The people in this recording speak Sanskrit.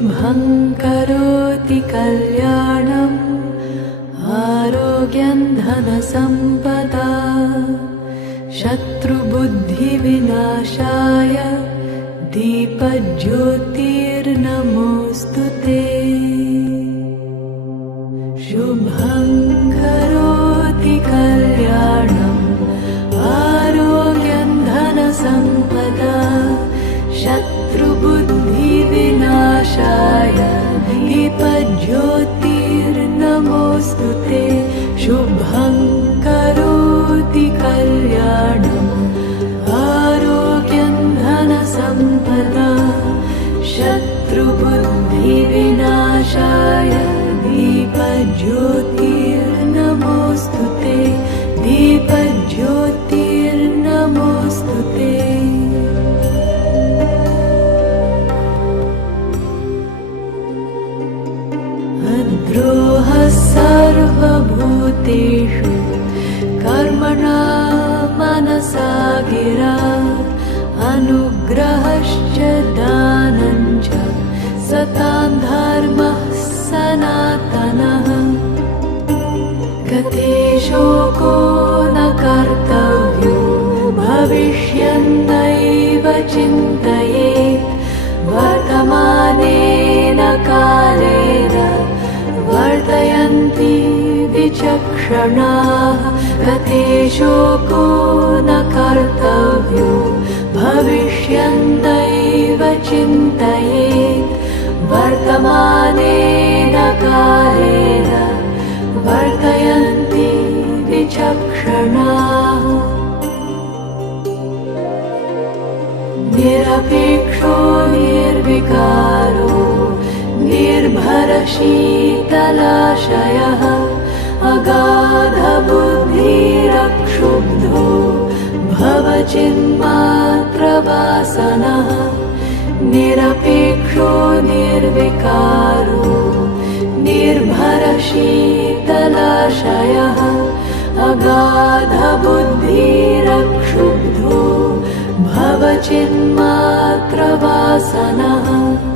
शुभं करोति कल्याणम् आरोग्यं धनसम्पदा शत्रुबुद्धिविनाशाय दीपज्योतिर्नमोऽस्तु ते। शुभं करोति कल्याणम् आरोग्यं धनसम्पदा शत्रुबुद्धिविनाशाय दीपज्योतिर्नमोऽस्तु ते। शुभं करोति कल्याणम् आरोग्यं धनसम्पदा शत्रुबुद्धिविनाशाय दीपज्योतिर्नमोऽस्तु ते। दीपज्योतिर्नमोऽस्तु ते। अद्रोहः सर्वभूतेषु कर्मणा मनसा गिरा अनुग्रहश्च दानं च सतां धर्मः सनातनः। गते शोको न कर्तव्यो भविष्यन्नैव चिन्तयेत् वर्तमानेन कालेन वर्तयन्ति विचक्षणाः। गते शोको न कर्तव्यो भविष्यन्नैव चिन्तयेत् वर्तमानेन कालेन वर्तयन्ति विचक्षणाः। निरपेक्षो निर्विकारो निर्भरशीतलाशयः अगाधबुद्धिरक्षुब्धो भवचिन्मात्रवासनः। निरपेक्षो निर्विकारो निर्भरशीतलाशयः अगाधबुद्धिरक्षुब्धो भवचिन्मात्रवासनः।